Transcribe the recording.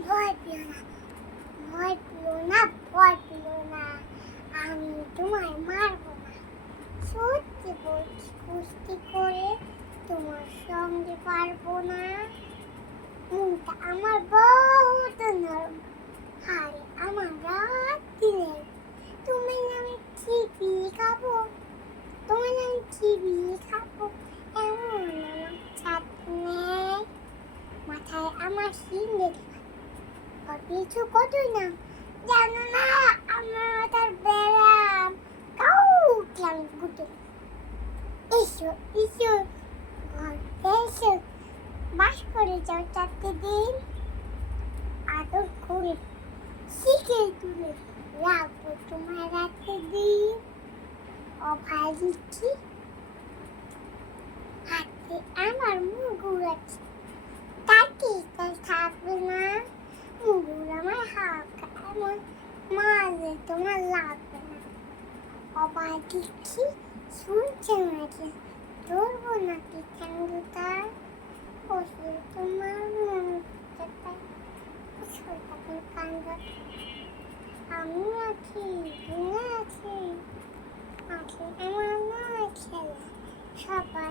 ভয় পেও না, ভয় পেও না, ভয় পেও না। আমি তোমায় মারবো না। সত্যি বলছি, কুস্তি করে তোমার সঙ্গে পারব না। মনটা আমার বহুত নরম। হারে আমার রাত দিনে তুমি আমি চিপি খাব। তুমি আমি চিবি খাব। এমন আমার ছাদ নেই। মাথায় আমার সিন্দে আর পিছু কত না। জানো না, আমার মাথার ব্যায়াম। কাউ উঠলাম গুটে এসো এসো এসো। বাস করে যাও চারটে দিন। আদর করে শিখে তুলে রাখব তোমার রাতে দিন। অভারিছি হাতে আমার মুগুর আছে তাকে তাই থাকবে না মুগুর আমার হাত এমন মারলে তোমার লাগবে না। অবাধিছি শুনছে নাকি? ধরবো নাকি ঠ্যাঙ্গুটা বসে তোমার মন আমি আছি, তুমি আছি। আছি, আমার ছেলে সবাই